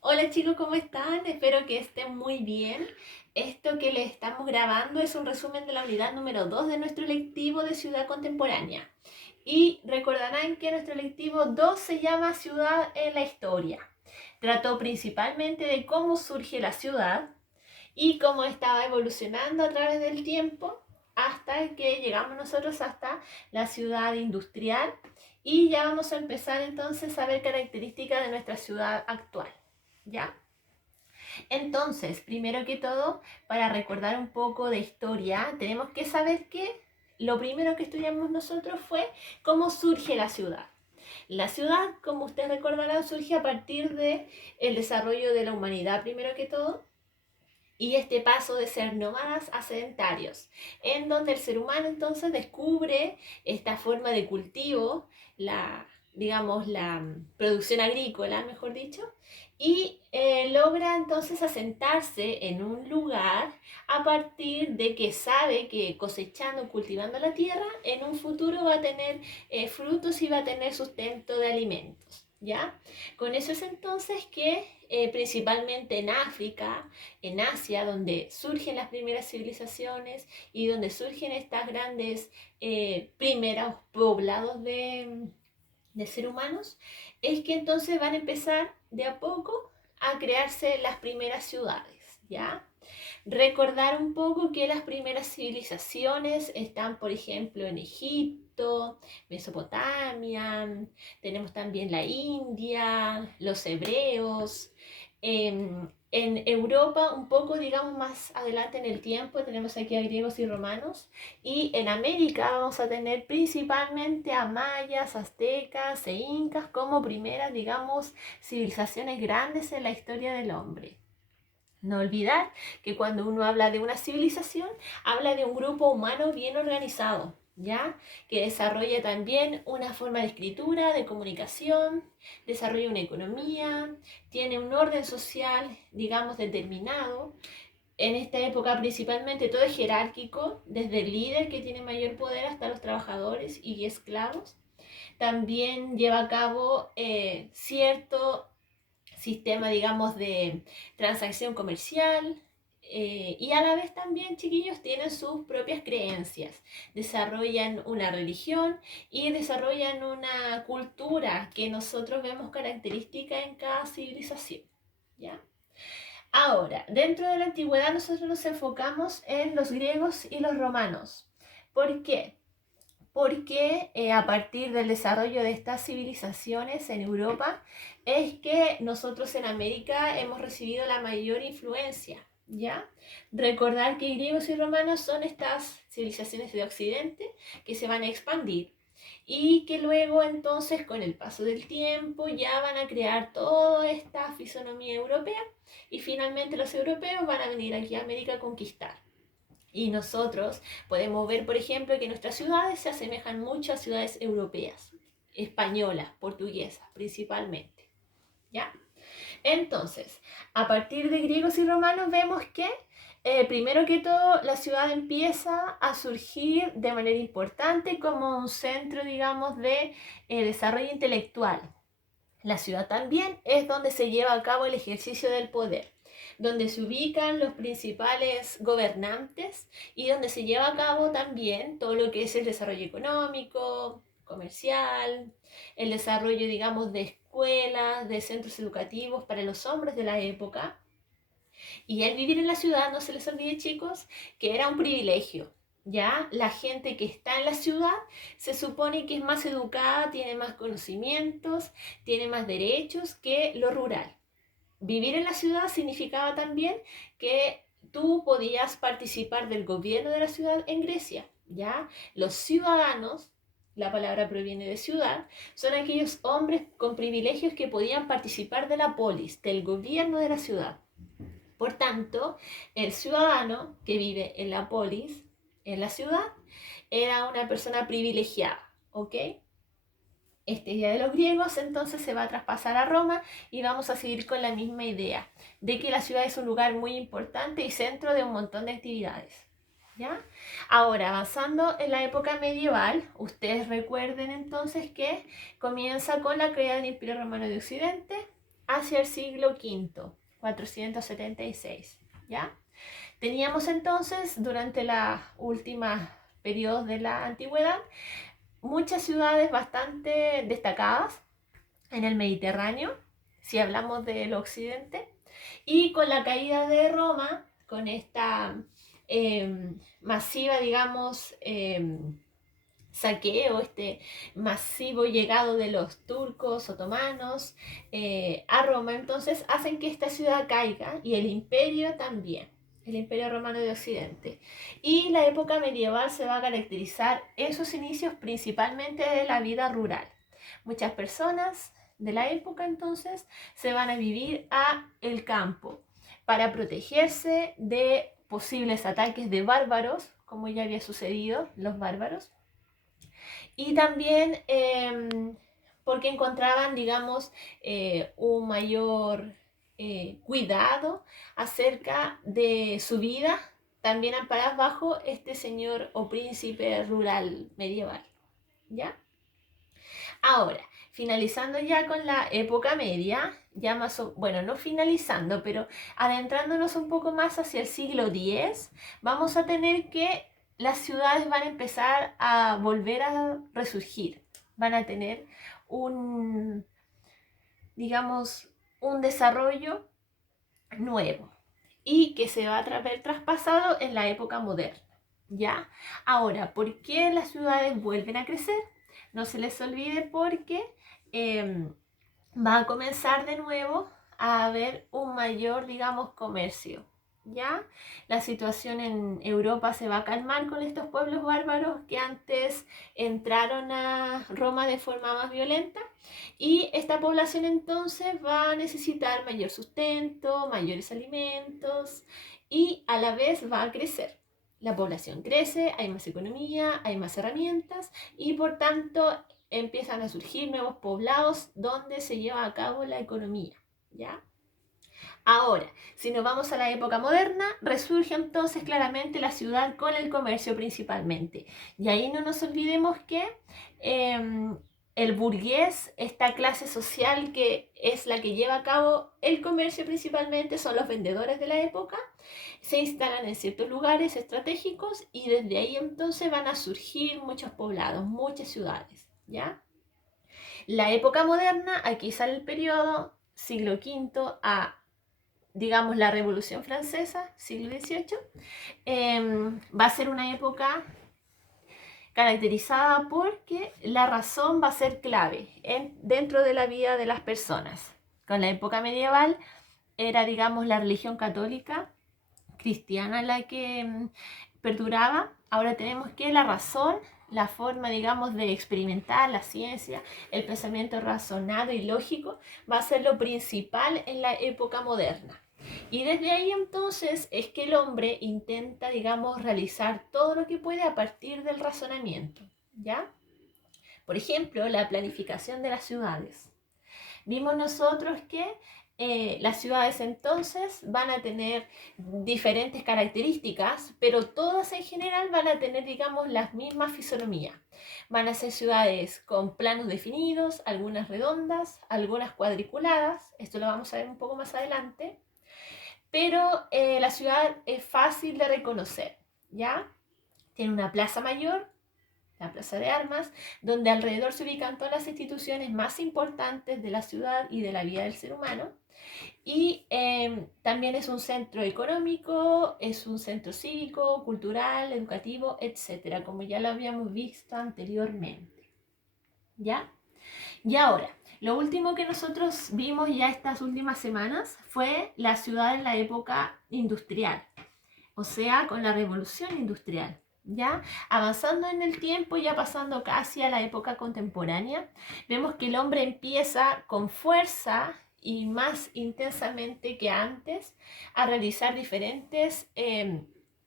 Hola chicos, ¿cómo están? Espero que estén muy bien. Esto que les estamos grabando es un resumen de la unidad número 2 de nuestro lectivo de Ciudad Contemporánea. Y recordarán que nuestro lectivo 2 se llama Ciudad en la Historia. Trató principalmente de cómo surge la ciudad y cómo estaba evolucionando a través del tiempo hasta que llegamos nosotros hasta la ciudad industrial y ya vamos a empezar entonces a ver características de nuestra ciudad actual. ¿Ya? Entonces, primero que todo, para recordar un poco de historia, tenemos que saber que lo primero que estudiamos nosotros fue cómo surge la ciudad. La ciudad, como ustedes recordarán, surge a partir de el desarrollo de la humanidad, primero que todo, y este paso de ser nómadas a sedentarios, en donde el ser humano entonces descubre esta forma de cultivo, digamos, la producción agrícola, mejor dicho, y logra entonces asentarse en un lugar a partir de que sabe que cosechando, cultivando la tierra, en un futuro va a tener frutos y va a tener sustento de alimentos. ¿Ya? Con eso es entonces que principalmente en África, en Asia, donde surgen las primeras civilizaciones y donde surgen estas grandes primeros poblados de seres humanos, es que entonces van a empezar de a poco a crearse las primeras ciudades, ¿ya? Recordar un poco que las primeras civilizaciones están, por ejemplo, en Egipto, Mesopotamia, tenemos también la India, los hebreos. En Europa, un poco, digamos, más adelante en el tiempo, tenemos aquí a griegos y romanos. Y en América vamos a tener principalmente a mayas, aztecas e incas como primeras, digamos, civilizaciones grandes en la historia del hombre. No olvidar que cuando uno habla de una civilización, habla de un grupo humano bien organizado, ¿ya? Que desarrolla también una forma de escritura, de comunicación, desarrolla una economía, tiene un orden social, digamos, determinado. En esta época principalmente todo es jerárquico, desde el líder que tiene mayor poder hasta los trabajadores y esclavos. También lleva a cabo cierto sistema, digamos, de transacción comercial. Y a la vez también, chiquillos, tienen sus propias creencias, desarrollan una religión y desarrollan una cultura que nosotros vemos característica en cada civilización. ¿Ya? Ahora, dentro de la antigüedad nosotros nos enfocamos en los griegos y los romanos. ¿Por qué? Porque a partir del desarrollo de estas civilizaciones en Europa es que nosotros en América hemos recibido la mayor influencia, ¿ya? Recordar que griegos y romanos son estas civilizaciones de Occidente que se van a expandir y que luego entonces con el paso del tiempo ya van a crear toda esta fisonomía europea y finalmente los europeos van a venir aquí a América a conquistar. Y nosotros podemos ver, por ejemplo, que nuestras ciudades se asemejan mucho a ciudades europeas, españolas, portuguesas principalmente. ¿Ya? Entonces, a partir de griegos y romanos vemos que primero que todo la ciudad empieza a surgir de manera importante como un centro, digamos, de desarrollo intelectual. La ciudad también es donde se lleva a cabo el ejercicio del poder, donde se ubican los principales gobernantes y donde se lleva a cabo también todo lo que es el desarrollo económico, comercial, el desarrollo, digamos, de escuelas, de centros educativos para los hombres de la época. Y el vivir en la ciudad, no se les olvide, chicos, que era un privilegio. Ya la gente que está en la ciudad se supone que es más educada, tiene más conocimientos, tiene más derechos que lo rural. Vivir en la ciudad significaba también que tú podías participar del gobierno de la ciudad en Grecia. Ya los ciudadanos, la palabra proviene de ciudad, son aquellos hombres con privilegios que podían participar de la polis, del gobierno de la ciudad. Por tanto, el ciudadano que vive en la polis, en la ciudad, era una persona privilegiada, ¿ok? Esta idea de los griegos entonces se va a traspasar a Roma y vamos a seguir con la misma idea de que la ciudad es un lugar muy importante y centro de un montón de actividades. ¿Ya? Ahora, avanzando en la época medieval, ustedes recuerden entonces que comienza con la caída del Imperio Romano de Occidente, hacia el siglo V, 476, ¿ya? Teníamos entonces, durante los últimos periodos de la antigüedad, muchas ciudades bastante destacadas en el Mediterráneo, si hablamos del occidente, y con la caída de Roma, con esta masiva, digamos, saqueo, este masivo llegado de los turcos otomanos a Roma, entonces hacen que esta ciudad caiga y el imperio también, el imperio romano de Occidente. Y la época medieval se va a caracterizar en sus inicios principalmente de la vida rural. Muchas personas de la época entonces se van a vivir a el campo para protegerse de posibles ataques de bárbaros, como ya había sucedido, los bárbaros, y también porque encontraban, digamos, un mayor cuidado acerca de su vida, también amparadas bajo este señor o príncipe rural medieval, ¿ya? Ahora, finalizando ya con la época media, ya más bueno, no finalizando, pero adentrándonos un poco más hacia el siglo X, vamos a tener que las ciudades van a empezar a volver a resurgir, van a tener un, digamos, un desarrollo nuevo y que se va a ver traspasado en la época moderna, ¿ya? Ahora, ¿por qué las ciudades vuelven a crecer? No se les olvide porque va a comenzar de nuevo a haber un mayor, digamos, comercio, ¿ya? La situación en Europa se va a calmar con estos pueblos bárbaros que antes entraron a Roma de forma más violenta y esta población entonces va a necesitar mayor sustento, mayores alimentos y a la vez va a crecer. La población crece, hay más economía, hay más herramientas y por tanto empiezan a surgir nuevos poblados donde se lleva a cabo la economía, ¿ya? Ahora, si nos vamos a la época moderna, resurge entonces claramente la ciudad con el comercio principalmente. Y ahí no nos olvidemos que el burgués, esta clase social que es la que lleva a cabo el comercio principalmente, son los vendedores de la época, se instalan en ciertos lugares estratégicos y desde ahí entonces van a surgir muchos poblados, muchas ciudades, ¿ya? La época moderna, aquí sale el periodo siglo V a, digamos, la Revolución Francesa, siglo XVIII, va a ser una época caracterizada porque la razón va a ser clave dentro de la vida de las personas. Con la época medieval era, digamos, la religión católica cristiana la que perduraba. Ahora tenemos que la razón, la forma, digamos, de experimentar la ciencia, el pensamiento razonado y lógico, va a ser lo principal en la época moderna. Y desde ahí entonces es que el hombre intenta, digamos, realizar todo lo que puede a partir del razonamiento, ¿ya? Por ejemplo, la planificación de las ciudades. Vimos nosotros que las ciudades entonces van a tener diferentes características, pero todas en general van a tener, digamos, las mismas fisonomías. Van a ser ciudades con planos definidos, algunas redondas, algunas cuadriculadas, esto lo vamos a ver un poco más adelante, pero la ciudad es fácil de reconocer, ¿ya? Tiene una plaza mayor, la Plaza de Armas, donde alrededor se ubican todas las instituciones más importantes de la ciudad y de la vida del ser humano. Y también es un centro económico, es un centro cívico, cultural, educativo, etcétera, como ya lo habíamos visto anteriormente. ¿Ya? Y ahora, lo último que nosotros vimos ya estas últimas semanas fue la ciudad en la época industrial, o sea, con la revolución industrial. ¿Ya? Avanzando en el tiempo, ya pasando casi a la época contemporánea, vemos que el hombre empieza con fuerza y más intensamente que antes a realizar diferentes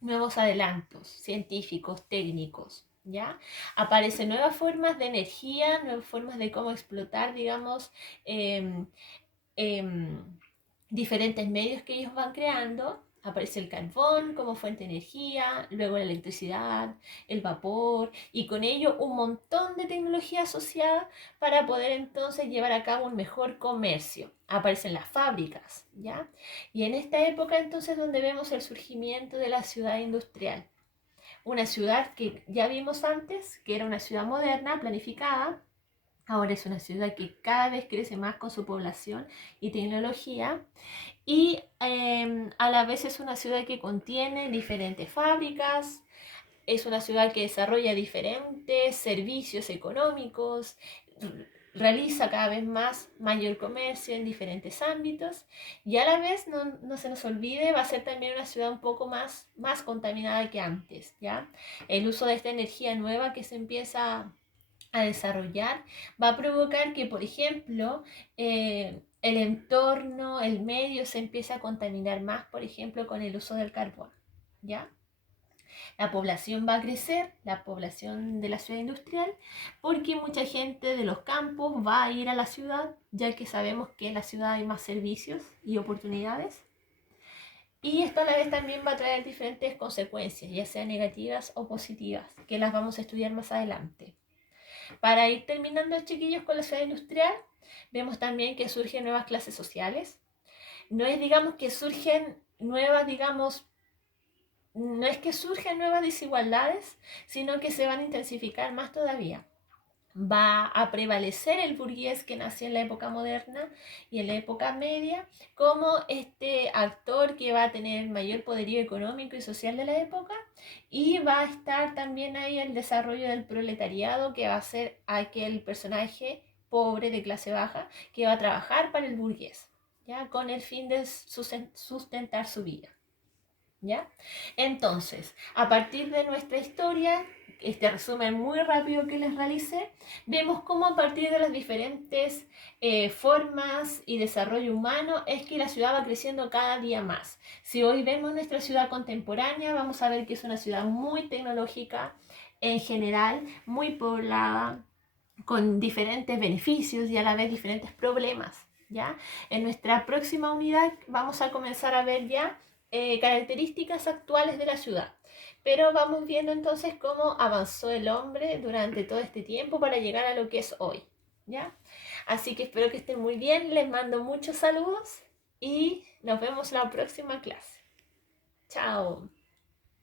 nuevos adelantos científicos, técnicos, ¿ya? Aparecen nuevas formas de energía, nuevas formas de cómo explotar, digamos, em, em, diferentes medios que ellos van creando Aparece el carbón como fuente de energía, luego la electricidad, el vapor y con ello un montón de tecnología asociada para poder entonces llevar a cabo un mejor comercio. Aparecen las fábricas, ¿ya? Y en esta época entonces donde vemos el surgimiento de la ciudad industrial. Una ciudad que ya vimos antes, que era una ciudad moderna, planificada. Ahora es una ciudad que cada vez crece más con su población y tecnología y a la vez es una ciudad que contiene diferentes fábricas, es una ciudad que desarrolla diferentes servicios económicos, realiza cada vez más mayor comercio en diferentes ámbitos y a la vez no se nos olvide, va a ser también una ciudad un poco más contaminada que antes, ¿ya? El uso de esta energía nueva que se empieza a desarrollar va a provocar que, por ejemplo, el entorno, el medio se empiece a contaminar más, por ejemplo, con el uso del carbón, ¿ya? La población va a crecer, la población de la ciudad industrial, porque mucha gente de los campos va a ir a la ciudad, ya que sabemos que en la ciudad hay más servicios y oportunidades. Y esto a la vez también va a traer diferentes consecuencias, ya sean negativas o positivas, que las vamos a estudiar más adelante. Para ir terminando, chiquillos, con la ciudad industrial, vemos también que surgen nuevas clases sociales. No es, digamos, que surgen nuevas, digamos, no es que surgen nuevas desigualdades, sino que se van a intensificar más todavía. Va a prevalecer el burgués que nació en la época moderna y en la época media como este actor que va a tener mayor poderío económico y social de la época, y va a estar también ahí el desarrollo del proletariado, que va a ser aquel personaje pobre de clase baja que va a trabajar para el burgués, ¿ya? Con el fin de sustentar su vida. ¿Ya? Entonces, a partir de nuestra historia, este resumen muy rápido que les realicé, vemos cómo a partir de las diferentes formas y desarrollo humano es que la ciudad va creciendo cada día más. Si hoy vemos nuestra ciudad contemporánea, vamos a ver que es una ciudad muy tecnológica en general, muy poblada, con diferentes beneficios y a la vez diferentes problemas, ¿ya? En nuestra próxima unidad vamos a comenzar a ver ya características actuales de la ciudad. Pero vamos viendo entonces cómo avanzó el hombre durante todo este tiempo para llegar a lo que es hoy, ¿ya? Así que espero que estén muy bien, les mando muchos saludos y nos vemos la próxima clase. Chao.